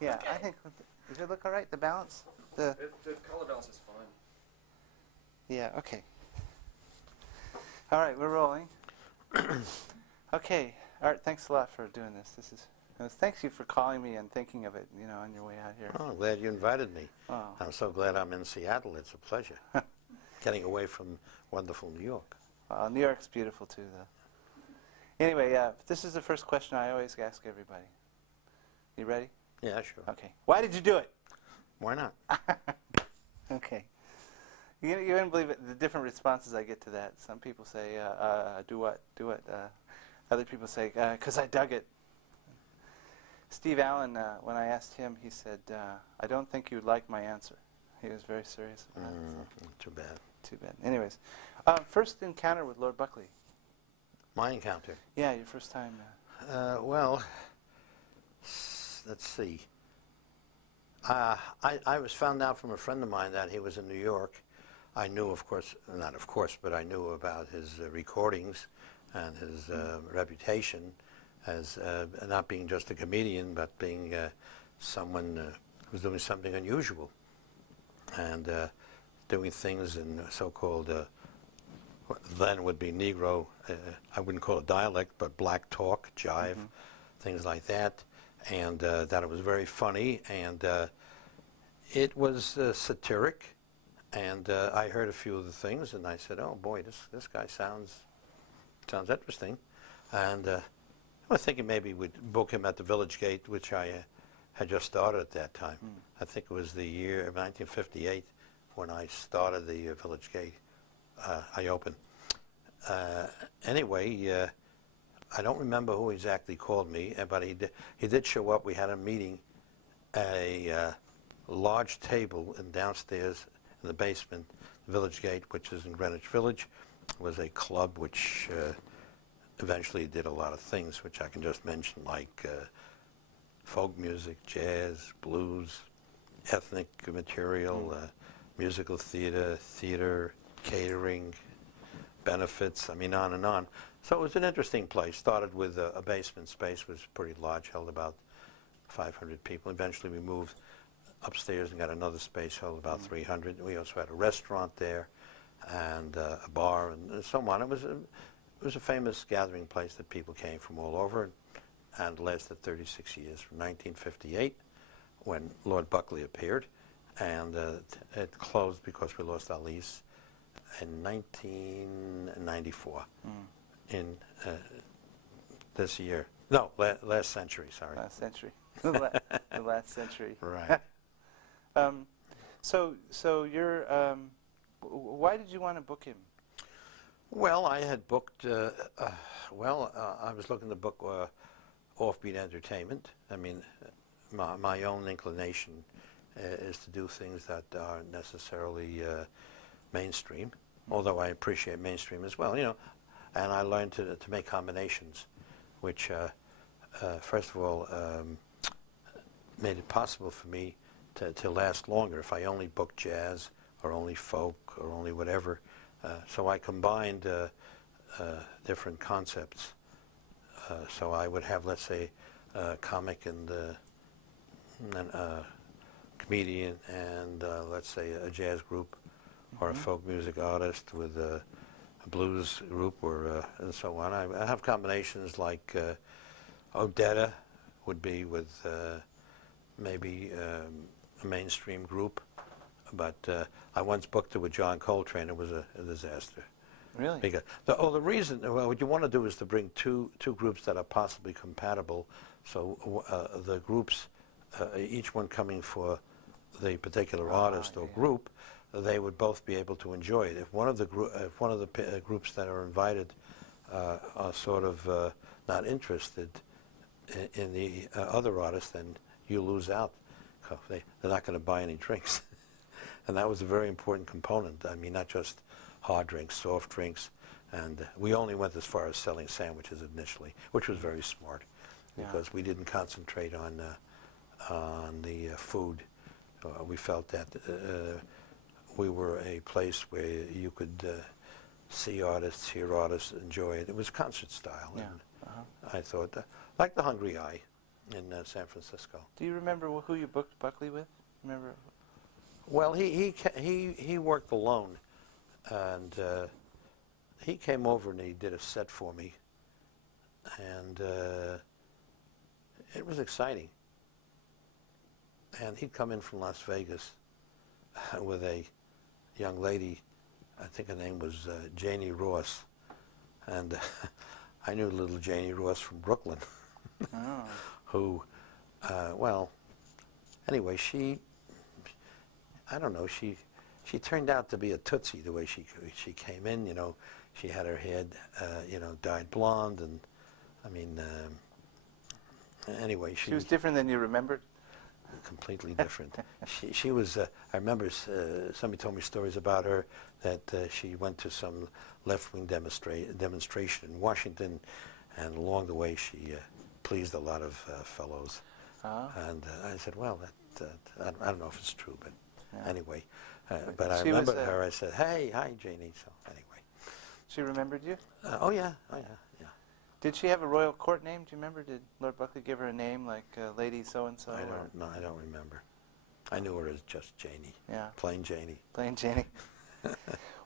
Yeah, Okay. I think, does it look all right, the balance? The color balance is fine. Yeah, okay. All right, we're rolling. Okay, Art, thanks a lot for doing this. Thanks you for calling me and thinking of it, on your way out here. Oh, I'm glad you invited me. Oh. I'm so glad I'm in Seattle. It's a pleasure. Getting away from wonderful New York. New York's beautiful too, though. Anyway, this is the first question I always ask everybody. You ready? Yeah, sure. Okay. Why did you do it? Why not? Okay. You wouldn't believe it, the different responses I get to that. Some people say, do what? Do what? Other people say, 'cause I dug it. Steve Allen, when I asked him, he said, I don't think you'd like my answer. He was very serious about it. Too bad. Too bad. Anyways, first encounter with Lord Buckley. My encounter? Yeah, your first time. Well, let's see. I was found out from a friend of mine that he was in New York. I knew, of course, not of course, but I knew about his recordings and his reputation as not being just a comedian, but being someone who was doing something unusual and doing things in so-called, what then would be Negro, I wouldn't call it dialect, but black talk, jive, things like that, and that it was very funny, and it was satiric, and I heard a few of the things, and I said, oh boy, this guy sounds interesting, and I was thinking maybe we'd book him at the Village Gate, which I had just started at that time. I think it was the year of 1958 when I started the Village Gate. I opened. Anyway, I don't remember who exactly called me, but he did show up. We had a meeting at a large table downstairs in the basement. The Village Gate, which is in Greenwich Village, was a club which eventually did a lot of things, which I can just mention, like folk music, jazz, blues, ethnic material, musical theater, catering, benefits, I mean, on and on. So it was an interesting place. Started with a basement space, was pretty large, held about 500 people. Eventually we moved upstairs and got another space, held about 300. We also had a restaurant there and a bar and so on. It was a famous gathering place that people came from all over, and lasted 36 years, from 1958, when Lord Buckley appeared, and it closed because we lost our lease in 1994, in this year. No, last century, sorry. Last century. The last century. Right. So you're, why did you want to book him? Well, I had booked, I was looking to book Offbeat Entertainment. I mean, my own inclination is to do things that aren't necessarily mainstream, although I appreciate mainstream as well, and I learned to make combinations, which, first of all, made it possible for me to last longer if I only booked jazz or only folk or only whatever. So I combined different concepts. So I would have, let's say, a comic and a comedian and, let's say, a jazz group or a folk music artist with a blues group or and so on. I have combinations like Odetta would be with maybe a mainstream group. But I once booked it with John Coltrane. It was a disaster. Really? Because the reason, well, what you want to do is to bring two groups that are possibly compatible. So the groups, each one coming for the particular artist or group, they would both be able to enjoy it. If one of the groups that are invited are sort of not interested in the other artist, then you lose out. They're not going to buy any drinks. And that was a very important component. I mean, not just hard drinks, soft drinks. And we only went as far as selling sandwiches initially, which was very smart, because we didn't concentrate on the food. We felt that we were a place where you could see artists, hear artists, enjoy it. It was concert style. Yeah. And I thought, like the Hungry Eye, in San Francisco. Do you remember who you booked Buckley with? Remember? Well, he worked alone, and he came over and he did a set for me, and it was exciting. And he'd come in from Las Vegas with a young lady, I think her name was Janie Ross, and I knew little Janie Ross from Brooklyn, Oh. who, well, anyway, I don't know, she turned out to be a tootsie the way she came in, you know. She had her head, you know, dyed blonde, and I mean, anyway, She was different than you remembered? completely different. She was, I remember somebody told me stories about her that she went to some left-wing demonstration in Washington, and along the way she pleased a lot of fellows. Oh. And I said, well, I don't know if it's true, but Yeah. anyway. But I She was, remembered her. I said, hey, hi, Janie. So anyway. She remembered you? Oh, yeah. Did she have a royal court name? Do you remember? Did Lord Buckley give her a name like Lady So-and-so? I don't remember. I knew her as just Janie. Yeah. Plain Janie. Plain Janie.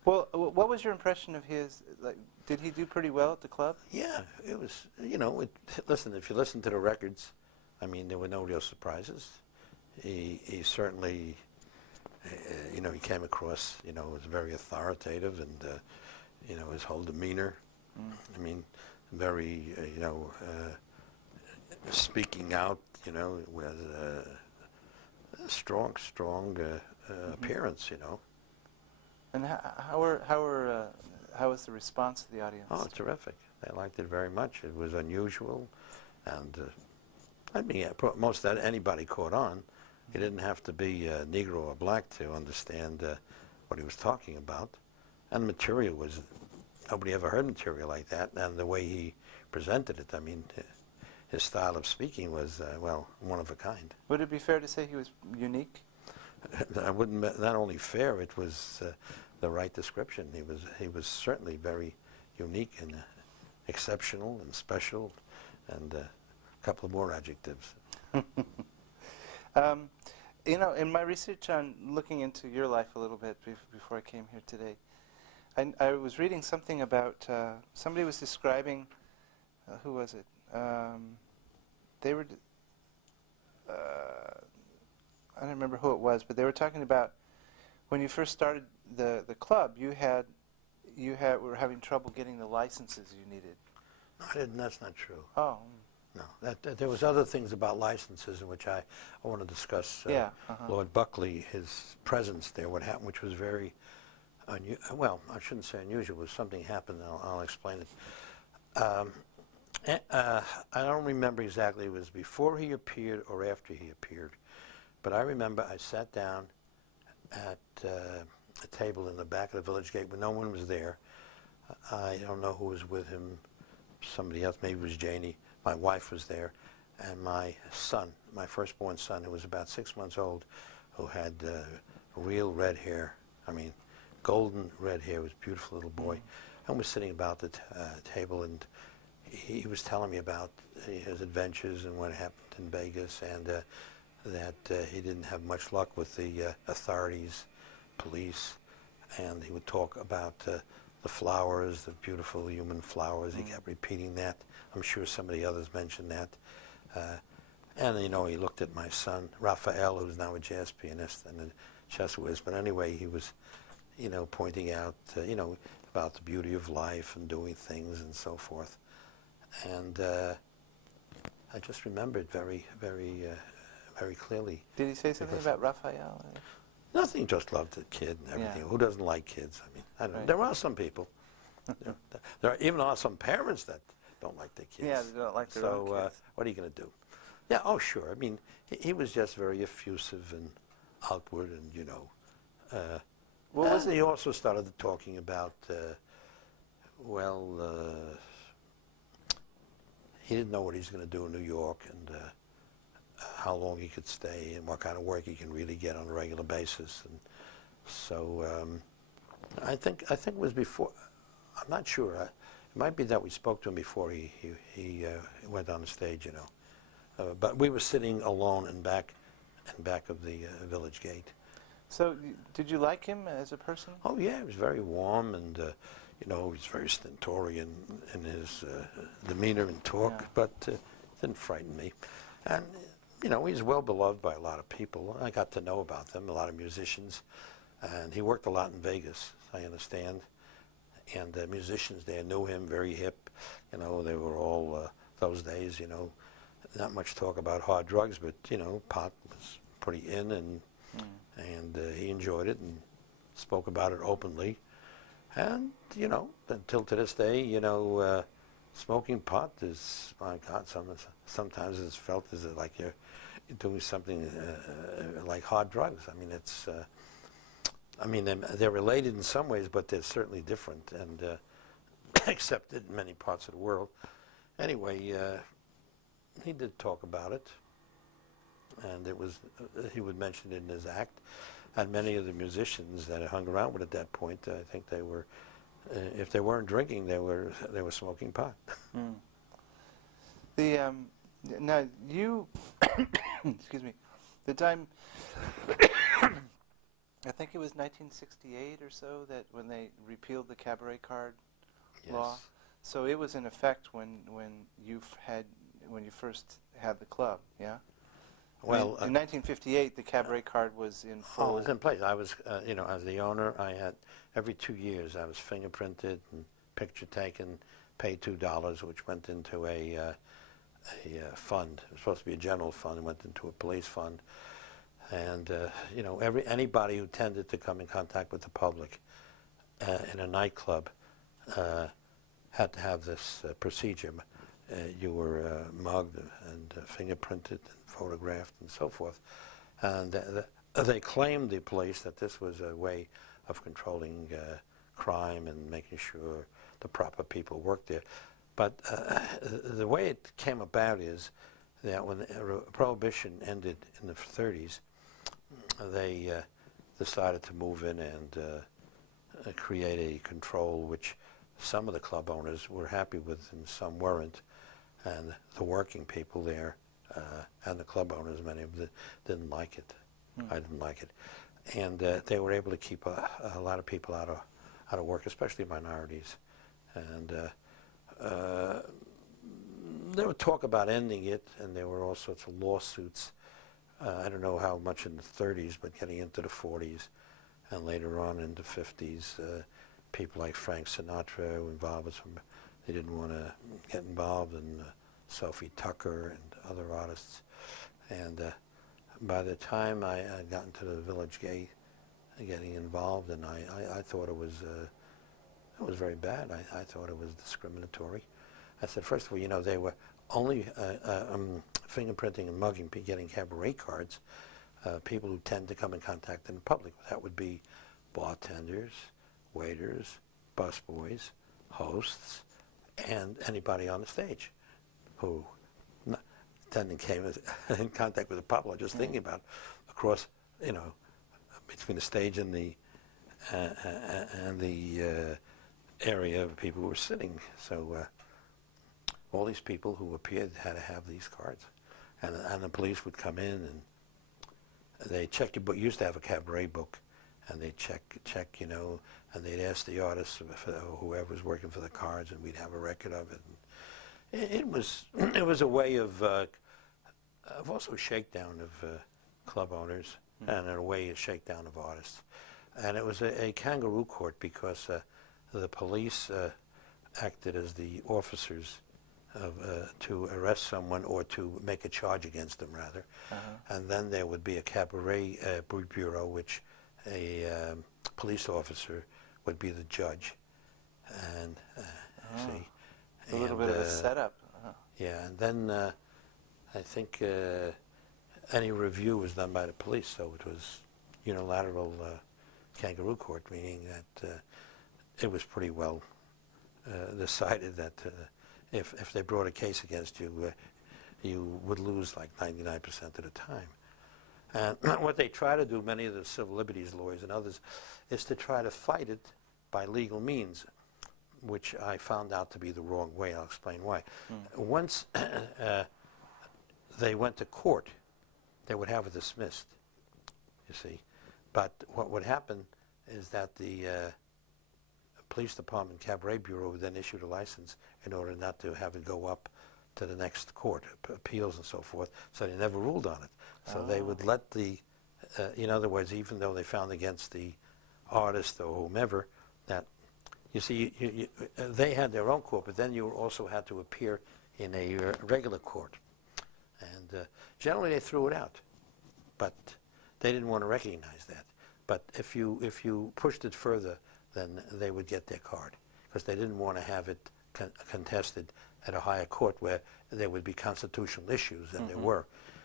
Well, what was your impression of his? Like, did he do pretty well at the club? Yeah, it was, you know, listen, if you listen to the records, I mean, there were no real surprises. He certainly, you know, he came across, you know, as very authoritative, and, you know, his whole demeanor, I mean, very, you know, speaking out, you know, with a strong appearance, you know. And how was the response of the audience? Oh, terrific. They liked it very much. It was unusual, and I mean, most that anybody caught on. He didn't have to be Negro or black to understand what he was talking about. And the material was, nobody ever heard material like that, and the way he presented it, I mean, his style of speaking was, well, one of a kind. Would it be fair to say he was unique? I wouldn't, not only fair, it was the right description. He was certainly very unique and exceptional and special, and a couple of more adjectives. You know, in my research on looking into your life a little bit before I came here today, I was reading something about, somebody was describing, who was it? They were, I don't remember who it was, but they were talking about when you first started the club, you were having trouble getting the licenses you needed. No, I didn't. That's not true. Oh. No, there was other things about licenses in which I want to discuss. Yeah. Lord Buckley, his presence there, what happened, which was very, well, I shouldn't say unusual, but something happened, and I'll explain it. I don't remember exactly, it was before he appeared or after he appeared, but I remember I sat down at a table in the back of the village gate when no one was there. I don't know who was with him, somebody else, maybe it was Janie. My wife was there, and my son, my firstborn son, who was about 6 months old, who had real red hair, I mean, golden red hair, was a beautiful little boy, and was sitting about the table, and he was telling me about his adventures and what happened in Vegas, and that he didn't have much luck with the authorities, police, and he would talk about the flowers, the beautiful human flowers. He kept repeating that. I'm sure some of the others mentioned that. And, you know, he looked at my son, Raphael, who's now a jazz pianist and a chess whiz. But anyway, he was, you know, pointing out, you know, about the beauty of life and doing things and so forth. And I just remembered very clearly. Did he say something about Raphael? Nothing, just loved the kid and everything. Yeah. Who doesn't like kids? I mean, I don't know. Right. There are some people. There even are some parents that don't like their kids. Yeah, they don't like their own kids. So what are you going to do? Yeah, oh, sure. I mean, he was just very effusive and outward, and, you know. What was it? He also started talking about, he didn't know what he's going to do in New York, and how long he could stay and what kind of work he can really get on a regular basis. And so I think it was before, I'm not sure. It might be that we spoke to him before he went on the stage, you know. but we were sitting alone in back of the village gate. So, did you like him as a person? Oh yeah, he was very warm, and you know, he was very stentorian in his demeanor and talk, Yeah. but didn't frighten me. And you know, he's well beloved by a lot of people. I got to know about them, a lot of musicians, and he worked a lot in Vegas, I understand. And musicians there knew him, very hip. You know, they were all those days. You know, not much talk about hard drugs, but you know, pot was pretty in, and he enjoyed it and spoke about it openly. And you know, until to this day, you know, smoking pot is, my God, sometimes it's felt as like you're doing something like hard drugs. I mean, it's. I mean, they're related in some ways, but they're certainly different and accepted in many parts of the world. Anyway, he did talk about it, and it was he would mention it in his act. And many of the musicians that I hung around with at that point, I think they were, if they weren't drinking, they were smoking pot. Mm. The now you, excuse me, the time. I think it was 1968 or so that when they repealed the Cabaret card law. So it was in effect when you first had the club, yeah. Well, in 1958, the Cabaret card was in full. Oh, it was in place. I was, you know, as the owner, I had every 2 years I was fingerprinted and picture taken, paid $2, which went into a fund. It was supposed to be a general fund. It went into a police fund. And you know, anybody who tended to come in contact with the public in a nightclub had to have this procedure. You were mugged and fingerprinted and photographed and so forth. And they claimed, the police, that this was a way of controlling crime and making sure the proper people worked there. But the way it came about is that when Prohibition ended in the 30s, they decided to move in and create a control which some of the club owners were happy with and some weren't. And the working people there and the club owners, many of them, didn't like it. I didn't like it. And they were able to keep a lot of people out of work, especially minorities. And there was talk about ending it, and there were all sorts of lawsuits. I don't know how much in the 30s, but getting into the 40s and later on in the 50s, people like Frank Sinatra were involved with some. They didn't want to get involved, and Sophie Tucker and other artists. And by the time I had gotten to the Village Gate, getting involved, and I thought it was very bad. I thought it was discriminatory. I said, first of all, you know, they were only fingerprinting and mugging, getting Cabaret cards, people who tend to come in contact in the public. That would be bartenders, waiters, busboys, hosts, and anybody on the stage who tend to came in contact with the public. Just thinking about across, you know, between the stage and the area of people who were sitting. So all these people who appeared had to have these cards. And the police would come in and they check your book. You used to have a Cabaret book, and they check, you know, and they'd ask the artist, whoever was working for the cards, and we'd have a record of it. And it was a way of also a shakedown of club owners, and in a way a shakedown of artists. And it was a kangaroo court because the police acted as the officers to arrest someone or to make a charge against them, rather. And then there would be a Cabaret bureau, which a police officer would be the judge. And see, a little bit of a setup. Yeah, and then I think any review was done by the police, so it was unilateral kangaroo court, meaning that it was pretty well decided that if they brought a case against you, you would lose like 99% of the time. And what they try to do, many of the civil liberties lawyers and others, is to try to fight it by legal means, which I found out to be the wrong way. I'll explain why. Once they went to court, they would have it dismissed, you see. But what would happen is that the police department Cabaret Bureau would then issue the license in order not to have it go up to the next court, appeals and so forth, so they never ruled on it. So they would let the, in other words, even though they found against the artist or whomever, that, you see, they had their own court, but then you also had to appear in a regular court. And generally they threw it out, but they didn't want to recognize that. But if you pushed it further, then they would get their card, because they didn't want to have it contested at a higher court where there would be constitutional issues, and there were.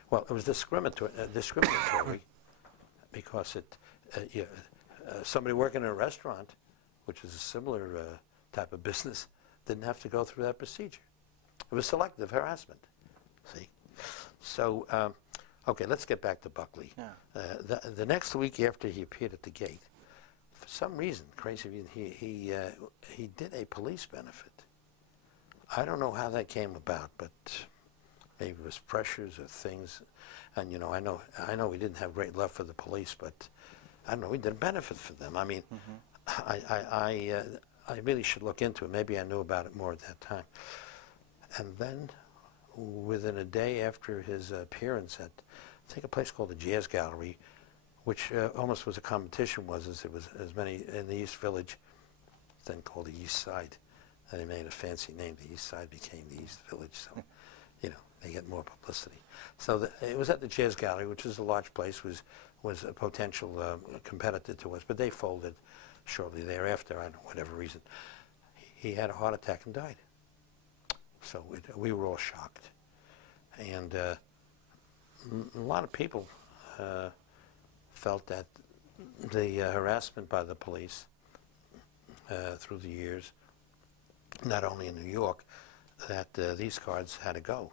Well, it was discriminatory because somebody working in a restaurant, which is a similar type of business, didn't have to go through that procedure. It was selective harassment, see? So, okay, let's get back to Buckley. Yeah. The next week after he appeared at the gate, for some reason, crazy reason, he did a police benefit. I don't know how that came about, but maybe it was pressures or things. And you know, I know we didn't have great love for the police, but I don't know, we did a benefit for them. I mean, I really should look into it. Maybe I knew about it more at that time. And then, within a day after his appearance at, I think, a place called the Jazz Gallery, which almost was a competition, it was as many in the East Village, then called the East Side. And they made a fancy name. The East Side became the East Village, so, you know, they get more publicity. So it was at the Jazz Gallery, which is a large place, was a potential competitor to us, but they folded shortly thereafter, I don't know, whatever reason. He had a heart attack and died. So we were all shocked. And a lot of people felt that the harassment by the police through the years, not only in New York, that these cards had to go.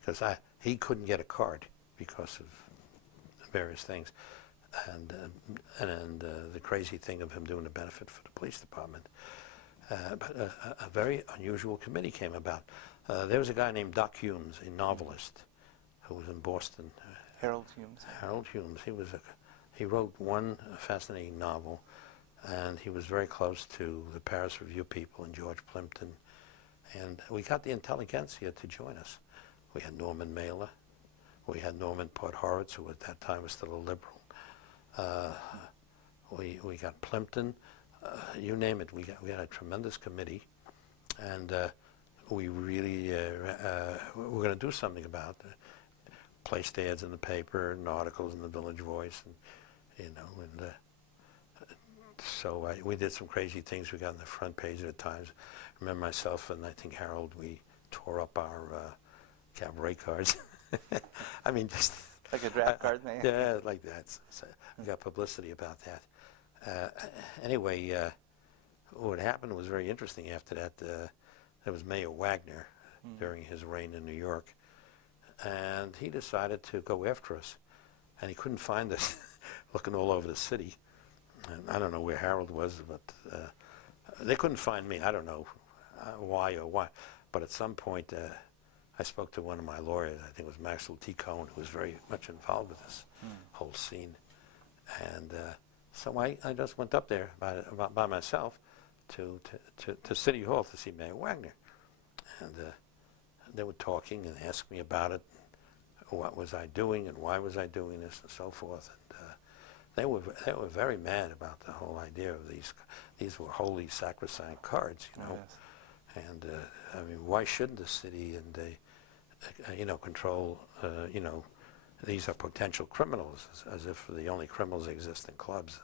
Because he couldn't get a card because of various things. And the crazy thing of him doing a benefit for the police department. But a very unusual committee came about. There was a guy named Doc Humes, a novelist, who was in Boston. Harold Humes. Harold Humes. He wrote one fascinating novel, and he was very close to the Paris Review people and George Plimpton. And we got the intelligentsia to join us. We had Norman Mailer. We had Norman Podhoretz, who at that time was still a liberal. We got Plimpton. You name it. We had a tremendous committee, and we really we're going to do something about it. Placed ads in the paper and articles in the Village Voice, and you know, and so we did some crazy things. We got on the front page of the Times. I remember myself and I think Harold, we tore up our Cabaret cards. I mean, just like a draft card, man. Yeah, like that. So we got publicity about that. Anyway, what happened was very interesting after that. There was Mayor Wagner during his reign in New York, and he decided to go after us, and he couldn't find us, looking all over the city. And I don't know where Harold was, but they couldn't find me. I don't know why or why, but at some point I spoke to one of my lawyers, I think it was Maxwell T. Cohen, who was very much involved with this whole scene. And so I just went up there by myself to City Hall to see Mayor Wagner. And they were talking and asked me about it, what was I doing and why was I doing this and so forth. And they were very mad about the whole idea of these were holy sacrosanct cards, you know. Oh, yes. And I mean, why shouldn't the city and you know, control, you know, these are potential criminals, as if the only criminals exist in clubs.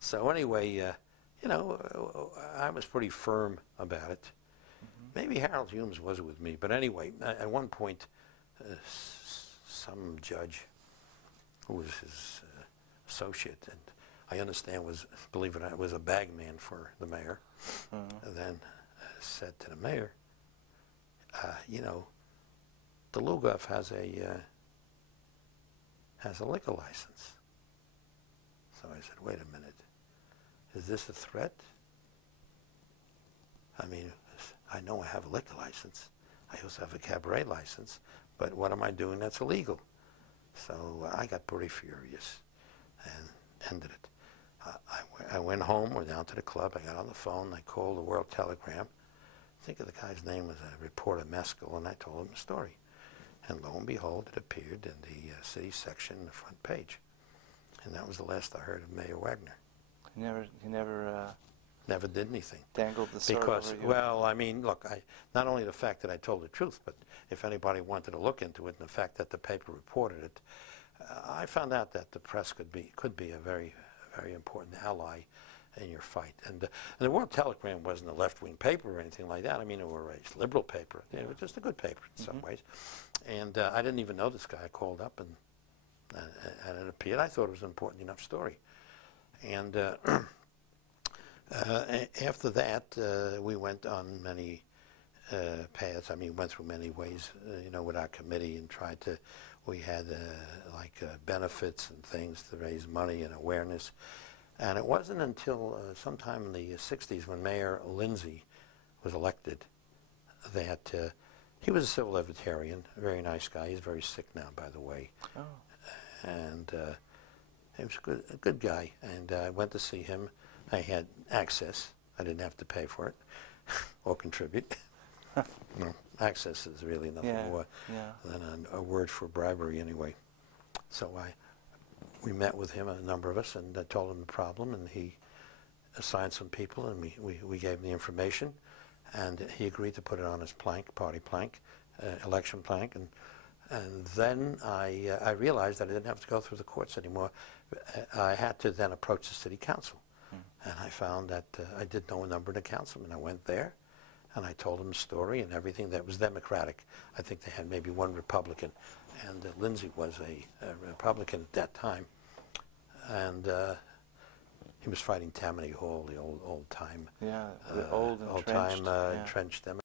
So anyway, you know, I was pretty firm about it. Maybe Harold Humes was with me, but anyway, at one point, some judge who was his associate, and I understand was, believe it or not, was a bag man for the mayor, and then said to the mayor, you know, the Lugoff has a liquor license. So I said, wait a minute, is this a threat? I mean, I know I have a liquor license. I also have a cabaret license, but what am I doing that's illegal? So I got pretty furious and ended it. I went home, went down to the club, I got on the phone, I called the World Telegram. I think the guy's name was a reporter Mescal, and I told him the story. And lo and behold, it appeared in the city section, the front page. And that was the last I heard of Mayor Wagner. He never did anything. Dangled the sword Because, over you. well, I mean, look, not only the fact that I told the truth, but if anybody wanted to look into it, and the fact that the paper reported it, I found out that the press could be a very important ally in your fight. And the World Telegram wasn't a left-wing paper or anything like that. I mean, it was a liberal paper. It was just a good paper in some ways. And I didn't even know this guy. I called up, and it appeared. I thought it was an important enough story. And after that, we went on many paths. I mean, went through many ways, with our committee, and we had benefits and things to raise money and awareness. And it wasn't until sometime in the 60s when Mayor Lindsay was elected that he was a civil libertarian, a very nice guy. He's very sick now, by the way. Oh. And he was a good guy. And I went to see him. I had access. I didn't have to pay for it or contribute. No, access is really nothing more than a word for bribery anyway. So we met with him, a number of us, and I told him the problem, and he assigned some people, and we gave him the information, and he agreed to put it on his plank, party plank, election plank, and then I realized that I didn't have to go through the courts anymore. I had to then approach the city council, and I found that I did know a number of the councilmen. I went there, and I told them the story and everything that was Democratic. I think they had maybe one Republican, and Lindsay was a Republican at that time, and he was fighting Tammany Hall, the old time, the old entrenched entrenched Democrat.